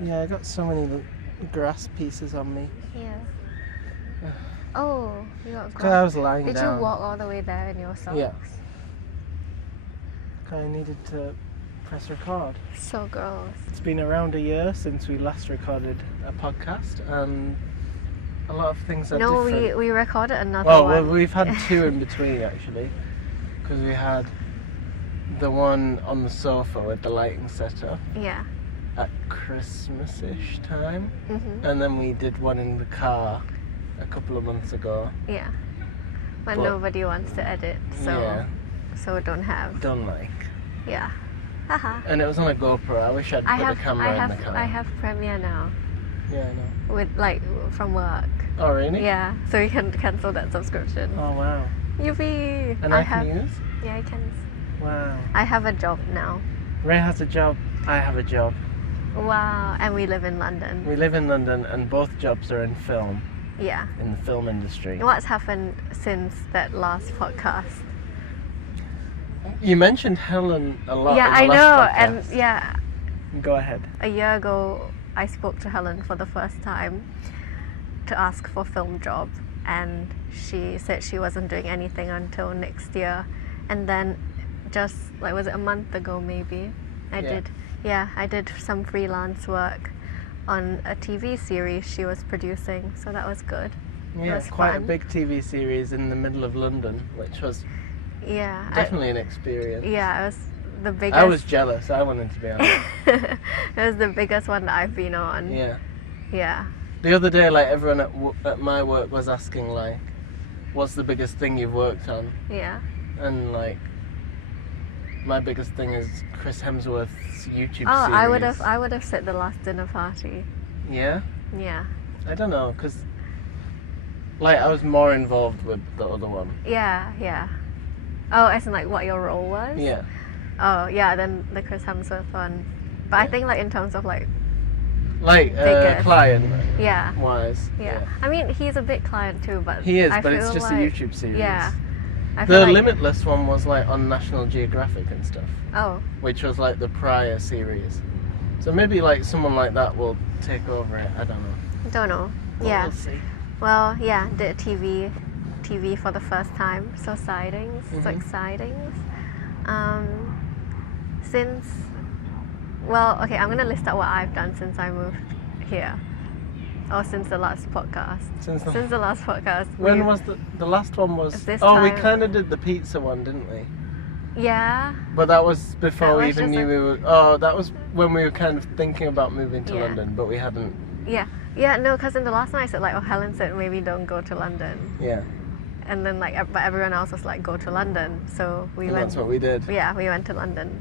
Yeah, I got so many grass pieces on me. Yeah. Oh, you got Because I grass. was lying Did down. you walk all the way there in your socks? Yeah. I needed to press record. So gross. It's been around a year since we last recorded a podcast, and a lot of things are No, different. we recorded another Well, one. we've had two in between actually, because we had the one on the sofa with the lighting setup Yeah. at Christmas-ish time, Mhm. and then we did one in the car a couple of months ago. Yeah. But But- nobody wants to edit, so Yeah, so don't have. don't like. Yeah. Haha. And it was on a GoPro. I wish I'd put the camera in the car. I have Premiere now Yeah, I know. with like from work. Oh, really? Yeah, so you can cancel that subscription. Oh, wow. Yippee! And I can use? Yeah, I can. Wow. I have a job now. Ray has a job. I have a job. Wow, and we live in London. We live in London, and both jobs are in film, Yeah. in the film industry. What's happened since that last podcast? You mentioned Helen a lot. Yeah, in I the know, last and podcast. yeah, Go ahead. a year ago I spoke to Helen for the first time to ask for film job, and she said she wasn't doing anything until next year, and then just like, was it a month ago maybe, I did some freelance work on a TV series she was producing, so that was good. Yeah, was quite fun. a big TV series in the middle of London, which was Yeah, definitely an experience. it was the biggest. I was jealous. I wanted to be on it. It was the biggest one that I've been on. Yeah. Yeah. The other day, like, everyone at my work was asking, like, what's the biggest thing you've worked on? Yeah. And, like, my biggest thing is Chris Hemsworth's YouTube Oh, series. I would have said The Last Dinner Party. Yeah? Yeah. I don't know, because, like, I was more involved with the other one. Yeah, yeah. Oh, as in like what your role was? Yeah. Oh, yeah, then the Chris Hemsworth one. But I think like in terms of like, Like, Biggest. client-wise. yeah. I mean, he's a big client too, but He is, I but it's feel just a like- YouTube series. Yeah. I feel The like, Limitless one was, like, on National Geographic and stuff, Oh, which was, like, the prior series. So maybe, like, someone like that will take over it. I don't know. don't know. But Yeah. We'll see. Well, yeah, did TV for the first time. So sightings, so Mhm. exciting. Since, well, okay, I'm gonna list out what I've done since I moved here, or since the last podcast. Since the, Since the last podcast. when we- was the last one was? This Oh, we time- kind of did the pizza one, didn't we? Yeah. But that was before That we was even just knew we were. Oh, that was when we were kind of thinking about moving to Yeah. London, but we hadn't. Yeah. Yeah. No, because in the last one I said like, oh, Helen said maybe don't go to London, Yeah, and then like, but everyone else was like, go to London. So we and went. that's what we did. Yeah, we went to London.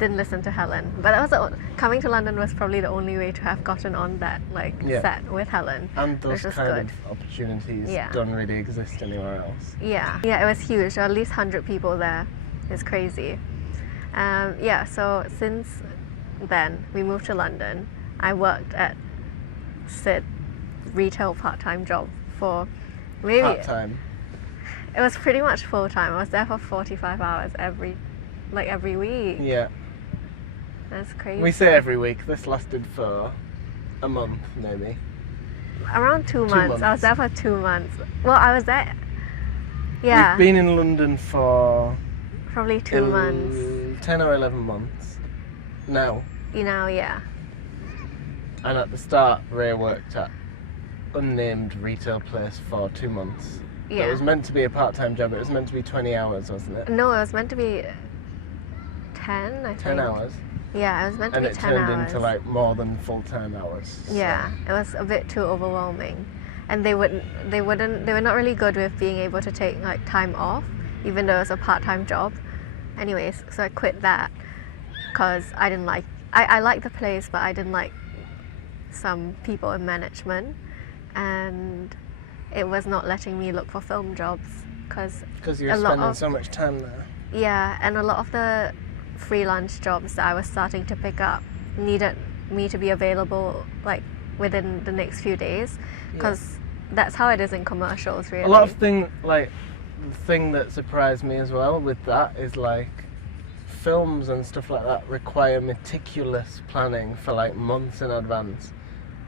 Didn't listen to Helen, but that was coming to London was probably the only way to have gotten on that like Yeah. set with Helen. And those Which was kind good. of opportunities Yeah. don't really exist anywhere else. Yeah, yeah, it was huge. There were at least 100 people there. It's crazy. Yeah, so since then we moved to London. I worked at Sid retail part-time job for maybe Part time. it was pretty much full time. I was there for 45 hours every week. Yeah. That's crazy. We say every week. This lasted for a month, maybe. Around 2 months. I was months. there for 2 months. Well, I was there. Yeah, We've been in London for probably 2 months. 10 or 11 months now. You know, yeah. And at the start, Ray worked at unnamed retail place for 2 months. Yeah. It was meant to be a part-time job. It was meant to be 20 hours, wasn't it? No, it was meant to be 10, I think. 10 hours. Yeah, it was meant to And be it 10 turned hours. into like more than full-time hours. so- Yeah, it was a bit too overwhelming, and they were not really good with being able to take like time off, even though it was a part-time job. Anyways, so I quit that because I didn't like. I liked the place, but I didn't like some people in management, and it was not letting me look for film jobs because Because you're a lot spending of- so much time there. yeah, and a lot of the freelance jobs that I was starting to pick up needed me to be available like within the next few days, because that's how it is in commercials, really. A lot of the thing that surprised me as well with that is like films and stuff like that require meticulous planning for like months in advance,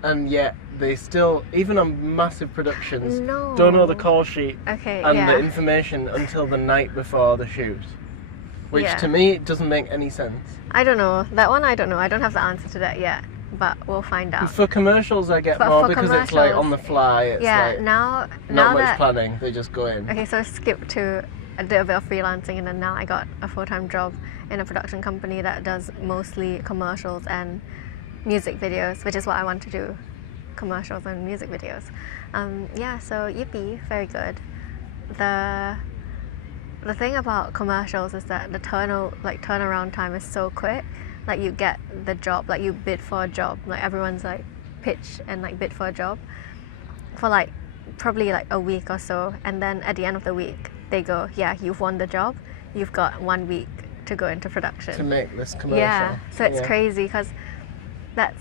and yet they still, even on massive productions, don't know the call sheet and the information until the night before the shoot, which to me it doesn't make any sense. I don't know that one. I don't know. I don't have the answer to that yet, but we'll find out. For commercials, I get more because it's like on the fly. It's like now not much planning. They just go in. Okay, so I skipped to a bit of freelancing, and then now I got a full-time job in a production company that does mostly commercials and music videos, which is what I want to do, commercials and music videos. So yippee, very good. The thing about commercials is that the turnaround time is so quick. Like you get the job, like you bid for a job, like everyone's like pitch and like bid for a job for like probably like a week or so, and then at the end of the week they go, yeah, you've won the job, you've got 1 week to go into production to make this commercial. Yeah, so it's crazy because that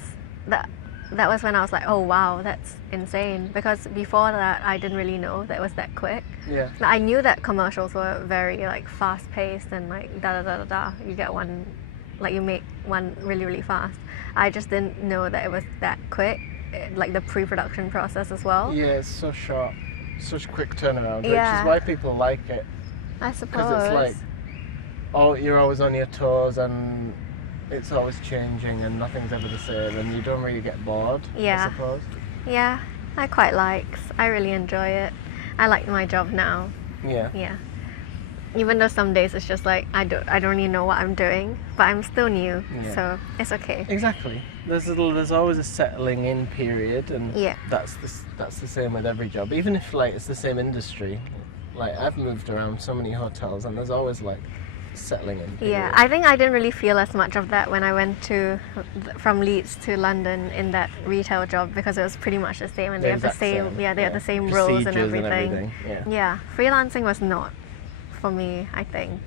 was when I was like, oh wow, that's insane, because before that I didn't really know that it was that quick. Yeah, I knew that commercials were very like fast paced and like da da da da da, you get one, like you make one really really fast. I just didn't know that it was that quick, like the pre-production process as well. Yeah, it's so short, such quick turnaround, which is why people like it. I suppose. Because it's like, you're always on your toes and it's always changing and nothing's ever the same, and you don't really get bored, I suppose. Yeah, I really enjoy it. I like my job now. Yeah. Even though some days it's just like I don't really know what I'm doing, but I'm still new, so it's okay. Exactly. There's always a settling in period, and that's the same with every job. Even if like it's the same industry, like I've moved around so many hotels, and there's always like settling in period. Yeah, I think I didn't really feel as much of that when I went from Leeds to London in that retail job, because it was pretty much the same, and they have the same they have the same roles and everything. Yeah, freelancing was not for me, I think.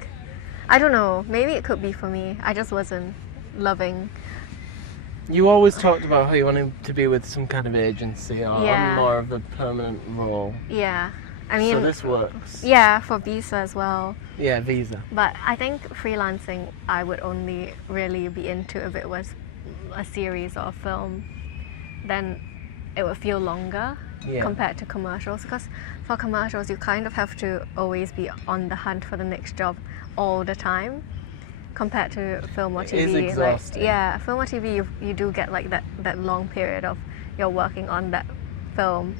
I don't know, maybe it could be for me. I just wasn't loving. You always talked about how you wanted to be with some kind of agency or on more of a permanent role. Yeah, I mean, so this works. Yeah, for visa as well. Yeah, visa. But I think freelancing I would only really be into if it was a series or a film. Then it would feel longer compared to commercials, because for commercials you kind of have to always be on the hunt for the next job all the time, compared to film or TV. It is exhausting. Film or TV you do get like that long period of you're working on that film,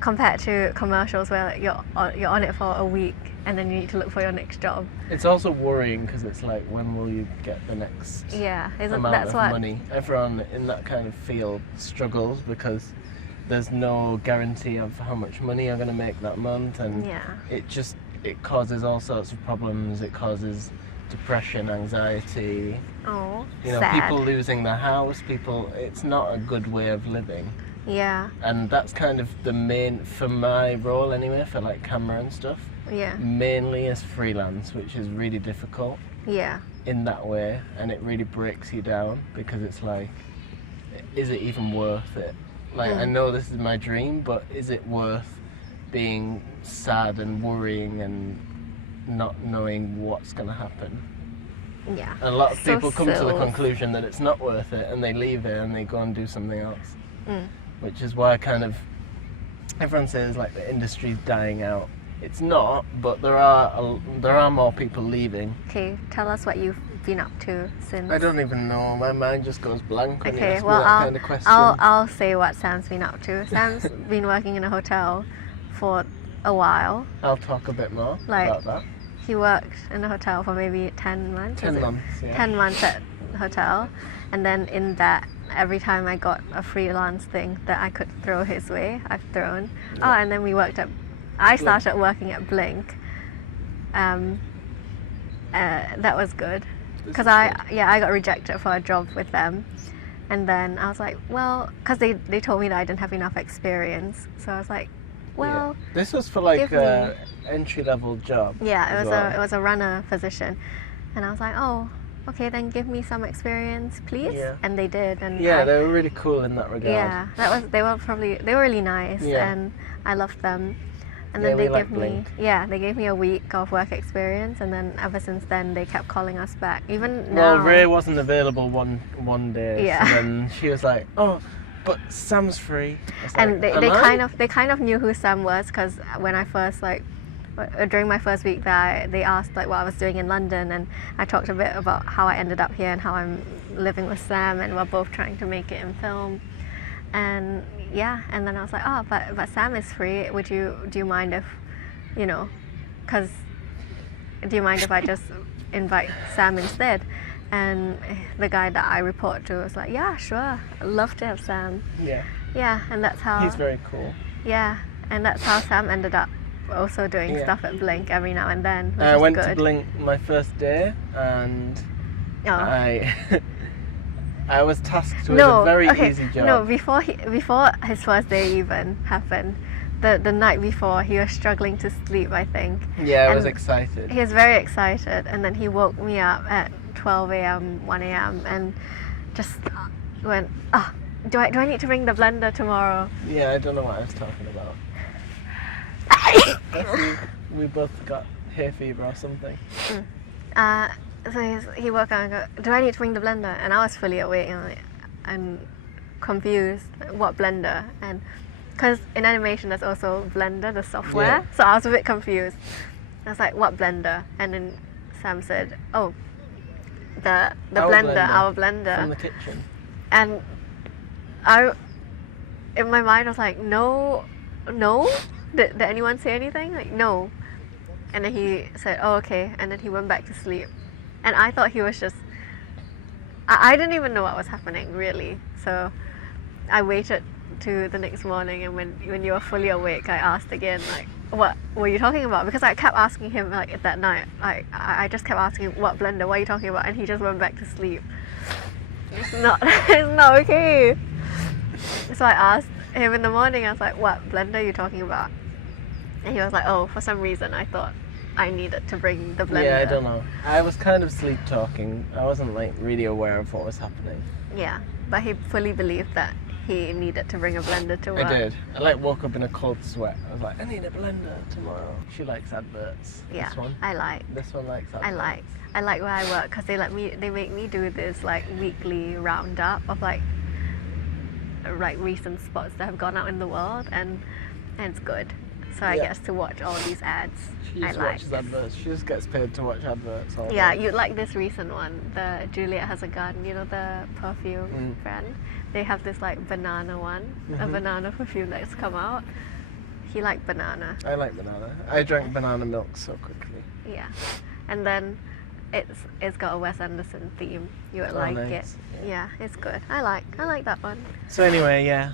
compared to commercials where you're on it for a week and then you need to look for your next job. It's also worrying because it's like, when will you get the next amount of money? Everyone in that kind of field struggles because there's no guarantee of how much money you're going to make that month, and it causes all sorts of problems. It causes depression, anxiety. Oh, sad. People losing their house. It's not a good way of living. Yeah. And that's kind of the main, for my role anyway, for like camera and stuff. Yeah. Mainly as freelance, which is really difficult. Yeah. In that way, and it really breaks you down, because it's like, is it even worth it? Like, I know this is my dream, but is it worth being sad and worrying and not knowing what's going to happen? Yeah. And a lot of people come to the conclusion that it's not worth it, and they leave it and they go and do something else. Which is why everyone says like the industry's dying out. It's not, but there are more people leaving. Okay, tell us what you've been up to since. I don't even know. My mind just goes blank when you ask me that kind of question. I'll say what Sam's been up to. Sam's been working in a hotel for a while. I'll talk a bit more about that. He worked in a hotel for maybe 10 months. 10 months, yeah. 10 months at the hotel, and then in that, every time I got a freelance thing that I could throw his way, I've thrown. Yeah. Oh, and then I started working at Blink. That was good, because I got rejected for a job with them, and then I was like, well, because they told me that I didn't have enough experience, so I was like, well, this was for like an entry-level job. Yeah, it was a runner position, and I was like, oh, okay, then give me some experience, please. Yeah. And they did, and they were really cool in that regard. Yeah, they were really nice, and I loved them. And then they gave me a week of work experience, and then ever since then they kept calling us back. Even now. Well, Ray wasn't available one day. Yeah. So then she was like, "Oh, but Sam's free." And they kind of knew who Sam was, because when I first during my first week there, they asked like what I was doing in London, and I talked a bit about how I ended up here and how I'm living with Sam, and we're both trying to make it in film. And yeah, and then I was like, oh, but Sam is free. Do you mind if, because do you mind if I just invite Sam instead? And the guy that I report to was like, yeah, sure, I'd love to have Sam. Yeah. Yeah, and that's how. He's very cool. Yeah, and that's how Sam ended up also doing stuff at Blink every now and then. I went to Blink my first day, and I was tasked with a very easy job. No, before his first day even happened, the night before, he was struggling to sleep, I think. Yeah, I was excited. He was very excited, and then he woke me up at 12 a.m., 1 a.m. and just went, do I need to bring the blender tomorrow? Yeah, I don't know what I was talking about. we both got hay fever or something. So he woke up and go, do I need to bring the blender? And I was fully awake and confused. What blender? And because in animation there's also Blender, the software. So I was a bit confused. I was like, what blender? And then Sam said, oh, the blender, our blender. From the kitchen. And in my mind I was like, no? Did anyone say anything? Like, no. And then he said, oh, okay. And then he went back to sleep. And I thought he was just... I didn't even know what was happening, really. So I waited to the next morning, and when you were fully awake, I asked again, like, what were you talking about? Because I kept asking him, like, that night. I just kept asking him, what blender, what are you talking about? And he just went back to sleep. It's not okay. So I asked him in the morning, I was like, what blender are you talking about? And he was like, oh, for some reason I thought I needed to bring the blender. Yeah, I don't know. I was kind of sleep talking. I wasn't like really aware of what was happening. Yeah, but he fully believed that he needed to bring a blender to work. I did. I woke up in a cold sweat. I was like, I need a blender tomorrow. She likes adverts. Yeah, this one. I like. This one likes adverts. I like where I work because they make me do this like weekly roundup of like recent spots that have gone out in the world, and it's good. So I get to watch all these ads. She just watches adverts. She just gets paid to watch adverts all day. You like this recent one, the Juliet Has a Gun, the perfume brand. They have this like banana one, a banana perfume that's come out. He liked banana. I like banana. I drank banana milk so quickly. Yeah, and then it's got a Wes Anderson theme. You would like nice. it. Yeah, it's good. I like that one. So anyway,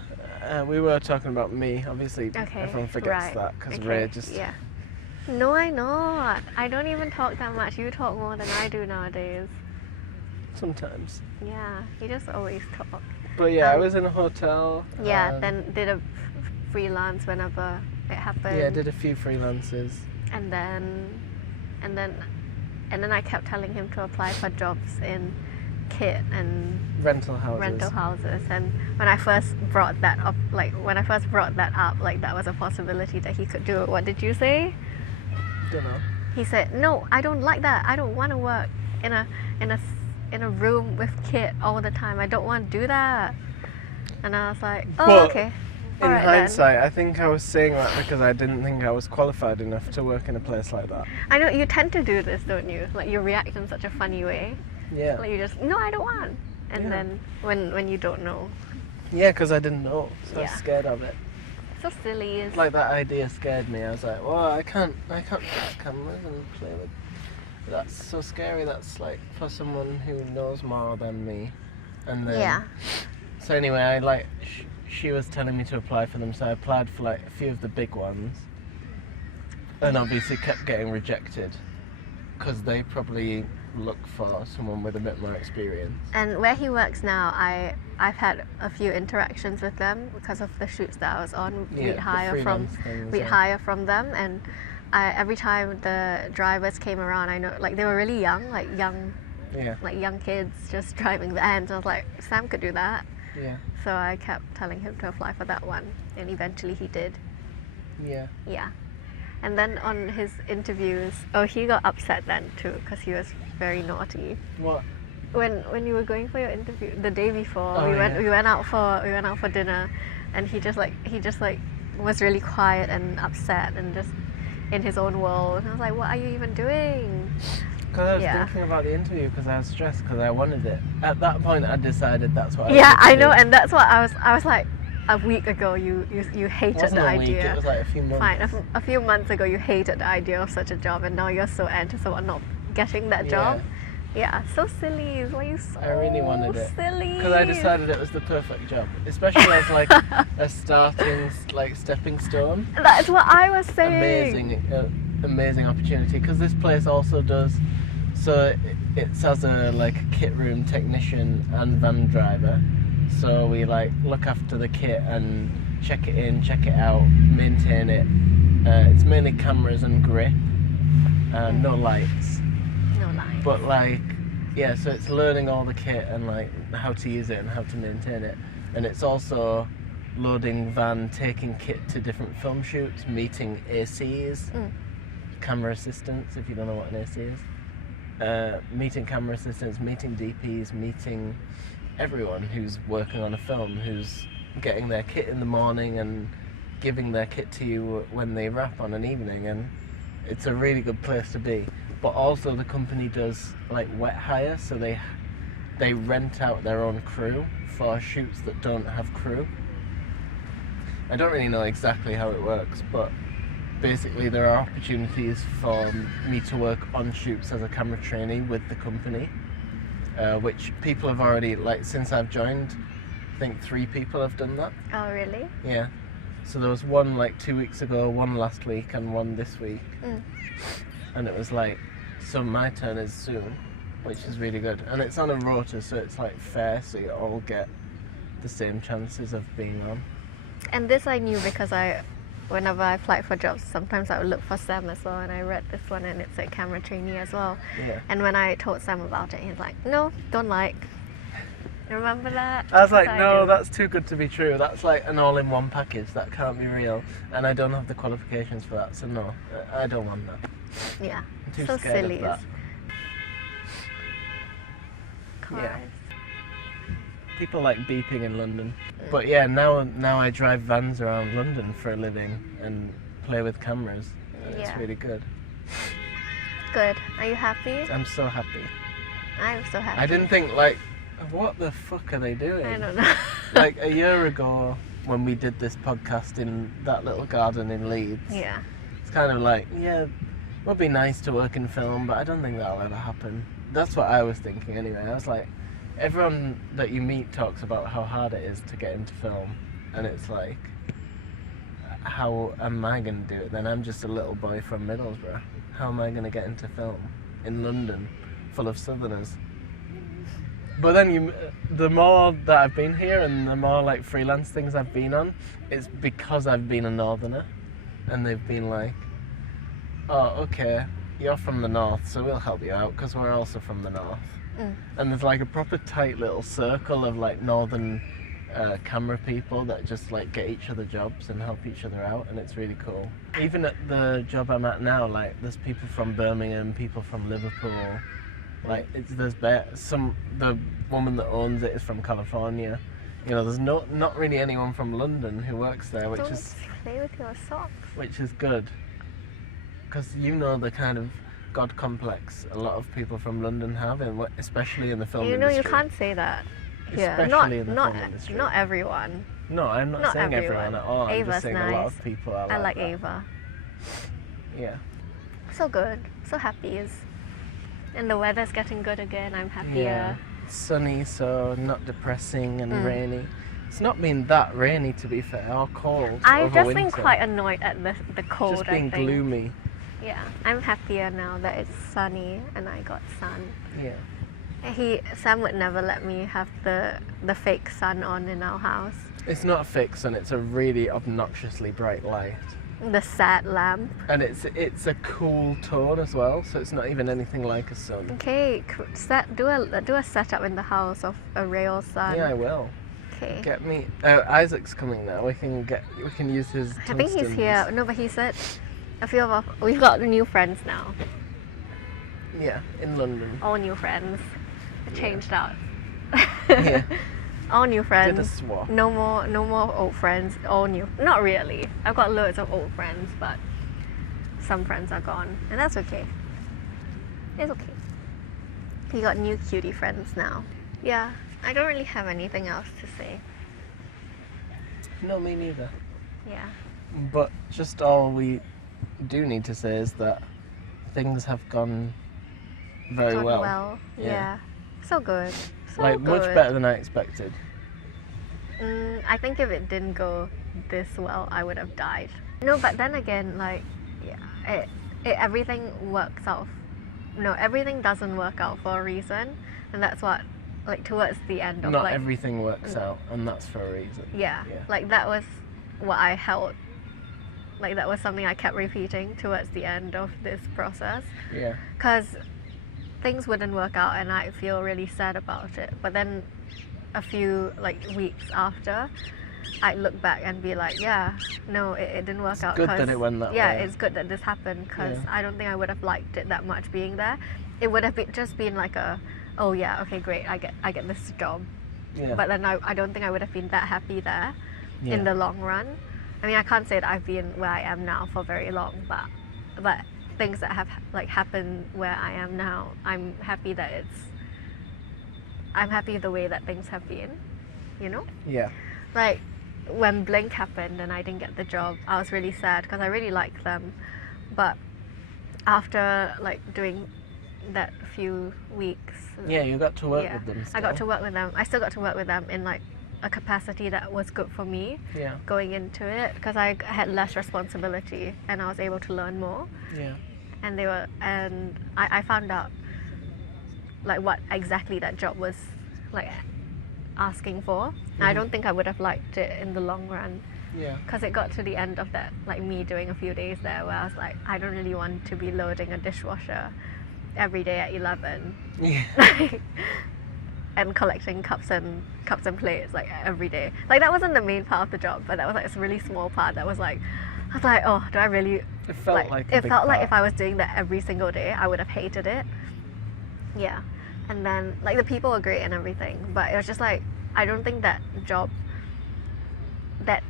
we were talking about me. Obviously, everyone forgets that because Ray just... Yeah. No, I not. I don't even talk that much. You talk more than I do nowadays. Sometimes. Yeah, you just always talk. But I was in a hotel. Yeah, then did a freelance whenever it happened. Yeah, did a few freelances. And then I kept telling him to apply for jobs in kit and rental houses. And when I first brought that up, that was a possibility that he could do it. What did you say? Don't know. He said, no, I don't like that. I don't want to work in a room with kit all the time. I don't want to do that. And I was like, okay. In hindsight, I think I was saying that because I didn't think I was qualified enough to work in a place like that. I know, you tend to do this, don't you? Like, you react in such a funny way. Yeah. Like, you just, no, I don't want. And then when you don't know. Yeah, because I didn't know. So I was scared of it. So silly. Like, that idea scared me. I was like, well, I can't fix cameras and play with... That's so scary. That's like for someone who knows more than me. And then... So anyway, she was telling me to apply for them, so I applied for like a few of the big ones, and obviously kept getting rejected because they probably look for someone with a bit more experience. And where he works now, I've had a few interactions with them because of the shoots that I was on. We'd hire from them, and every time the drivers came around, I know like they were really young, like young kids just driving vans. I was like, Sam could do that. Yeah. So I kept telling him to apply for that one, and eventually he did. Yeah. Yeah. And then on his interviews, he got upset then too because he was very naughty. What? When you were going for your interview the day before, Oh, we went out for dinner, and he just was really quiet and upset and just in his own world. And I was like, what are you even doing? Because I was thinking about the interview because I was stressed because I wanted it. At that point, I decided that's what I wanted I to know, do. and that's what I was like. A week ago, you hated Wasn't the a week, idea. it was like a few months. Fine, a few months ago, you hated the idea of such a job, and now you're so anxious about not getting that job. Yeah, so silly. Why are you so I really wanted it. Silly. Because I decided it was the perfect job, especially as like a starting stepping stone. That's what I was saying. Amazing opportunity. Because this place also does. So it's as a kit room technician and van driver. So we look after the kit and check it in, check it out, maintain it. It's mainly cameras and grip, no lights. No lights. But so it's learning all the kit and how to use it and how to maintain it. And it's also loading van, taking kit to different film shoots, meeting ACs, camera assistants, if you don't know what an AC is. Meeting camera assistants, meeting DPs, meeting everyone who's working on a film, who's getting their kit in the morning and giving their kit to you when they wrap on an evening. And it's a really good place to be. But also the company does wet hire, so they rent out their own crew for shoots that don't have crew. I don't really know exactly how it works, but basically there are opportunities for me to work on shoots as a camera trainee with the company, which people have already, since I've joined, I think 3 people have done that. Oh, really? Yeah. So there was one 2 weeks ago, one last week, and one this week. And it was so my turn is soon, which is really good. And it's on a rota, so it's fair, so you all get the same chances of being on. And this I knew because whenever I applied for jobs, sometimes I would look for Sam as well, and I read this one and it's a camera trainee as well. Yeah. And when I told Sam about it, he's like, no, don't like. Remember that? I was like, no, that's too good to be true. That's an all-in-one package. That can't be real. And I don't have the qualifications for that, so no, I don't want that. Yeah. I'm too so scared silly. of that. Yeah. People like beeping in London. But yeah, now I drive vans around London for a living and play with cameras. It's really good. Good. Are you happy? I'm so happy. I'm so happy. I didn't think what the fuck are they doing? I don't know. A year ago when we did this podcast in that little garden in Leeds. Yeah. It's kind of it would be nice to work in film, but I don't think that'll ever happen. That's what I was thinking anyway. I was like, everyone that you meet talks about how hard it is to get into film, and it's how am I going to do it then? I'm just a little boy from Middlesbrough. How am I going to get into film in London, full of Southerners? But then the more that I've been here and the more freelance things I've been on, it's because I've been a Northerner, and they've been oh, okay, you're from the north, so we'll help you out because we're also from the north. And there's a proper tight little circle of northern camera people that just like get each other jobs and help each other out, and it's really cool. Even at the job I'm at now, like there's people from Birmingham, people from Liverpool. Like the woman that owns it is from California. You know, there's not really anyone from London who works there, which is play with your socks. Which is good, because you know the kind of God complex a lot of people from London have, and especially in the film industry. You know, you can't say that. Yeah, especially in the film industry. Not everyone. No, I'm not saying everyone at all. I'm Ava's just saying nice. a lot of people are I like that. Ava. Yeah. So good. So happy. And the weather's getting good again. I'm happier. Yeah. It's sunny, so not depressing and rainy. It's not been that rainy, to be fair, or cold. I've over just winter. been quite annoyed at the cold. Just being I think. gloomy. Yeah, I'm happier now that it's sunny and I got sun. Yeah. Sam would never let me have the fake sun on in our house. It's not fixed, and it's a really obnoxiously bright light. The sad lamp. And it's a cool tone as well, so it's not even anything like a sun. Okay, do a setup in the house of a real sun. Yeah, I will. Okay. Get me. Isaac's coming now. We can use his. I think he's tungstens. here. No, but he said we've got new friends now. Yeah, in London. All new friends. Changed out. Yeah. All new friends. Did a swap. No more old friends. All new. Not really. I've got loads of old friends, but some friends are gone, and that's okay. It's okay. You got new cutie friends now. Yeah, I don't really have anything else to say. No, me neither. Yeah. But just all we do need to say is that things have gone very well. Yeah. So good. So like good. much better than I expected. I think if it didn't go this well, I would have died. No, but then again, like, yeah, everything works out. No, everything doesn't work out for a reason, and that's what, like, towards the end of Not like, everything works out, and that's for a reason. Yeah, like that was what I held. Like that was something I kept repeating towards the end of this process. Yeah. Because things wouldn't work out, and I feel really sad about it. But then, a few weeks after, I look back and be like, yeah, no, it didn't work out. It's good that it went that way. Yeah, it's good that this happened, because I don't think I would have liked it that much being there. It would have just been like a, oh yeah, okay, great, I get this job. Yeah. But then I don't think I would have been that happy there in the long run. I mean, I can't say that I've been where I am now for very long, but things that have happened where I am now, I'm happy the way that things have been, you know? Yeah. Like when Blink happened and I didn't get the job, I was really sad because I really liked them. But after doing that few weeks, yeah, you got to work with them still. I got to work with them. I still got to work with them in a capacity that was good for me going into it, because I had less responsibility and I was able to learn more. Yeah. And I found out what exactly that job was asking for. Mm-hmm. I don't think I would have liked it in the long run. Yeah. Because it got to the end of that, me doing a few days there, where I was like, I don't really want to be loading a dishwasher every day at 11. Yeah. And collecting cups and plates every day. That wasn't the main part of the job, but that was a really small part. That was I was like, oh, do I really? It felt like if I was doing that every single day, I would have hated it. Yeah. And then the people were great and everything, but it was just I don't think that job that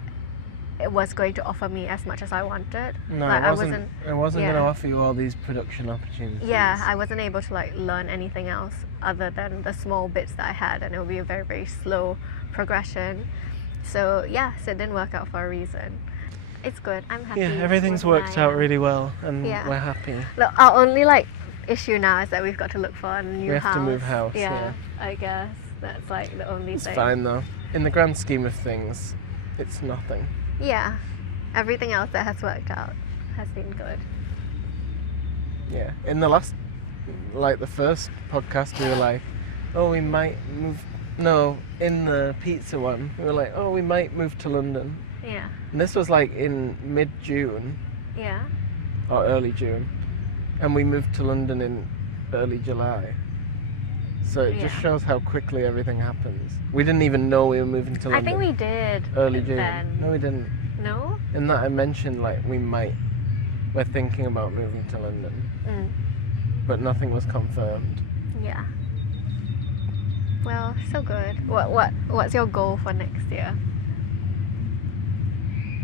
it was going to offer me as much as I wanted. No, it wasn't going to offer you all these production opportunities. Yeah, I wasn't able to learn anything else other than the small bits that I had, and it would be a very, very slow progression. So it didn't work out for a reason. It's good. I'm happy. Yeah, everything's worked out really well, and we're happy. Look, our only issue now is that we've got to look for a new house. We have to move house. Yeah, I guess that's the only thing. It's fine though. In the grand scheme of things, it's nothing. Yeah, everything else that has worked out has been good. Yeah, in the last, the first podcast, we were like, oh, we might move. No, in the pizza one, we were like, oh, we might move to London. Yeah. And this was in mid-June. Yeah. Or early June. And we moved to London in early July. So it just shows how quickly everything happens. We didn't even know we were moving to London. I think we did. Early June. Then. No, we didn't. No? In that I mentioned we're thinking about moving to London. But nothing was confirmed. Yeah. Well, so good. What's your goal for next year?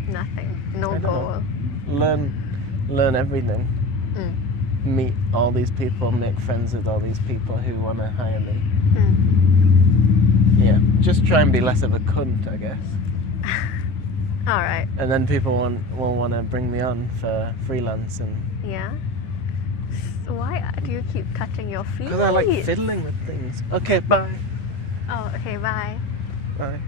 Nothing. No goal. Learn everything. Meet all these people, make friends with all these people who want to hire me. Yeah, just try and be less of a cunt, I guess. Alright. And then people will want to bring me on for freelance and... Yeah? So why do you keep touching your feet? Because I like fiddling with things. Okay, bye. Oh, okay, bye. Bye.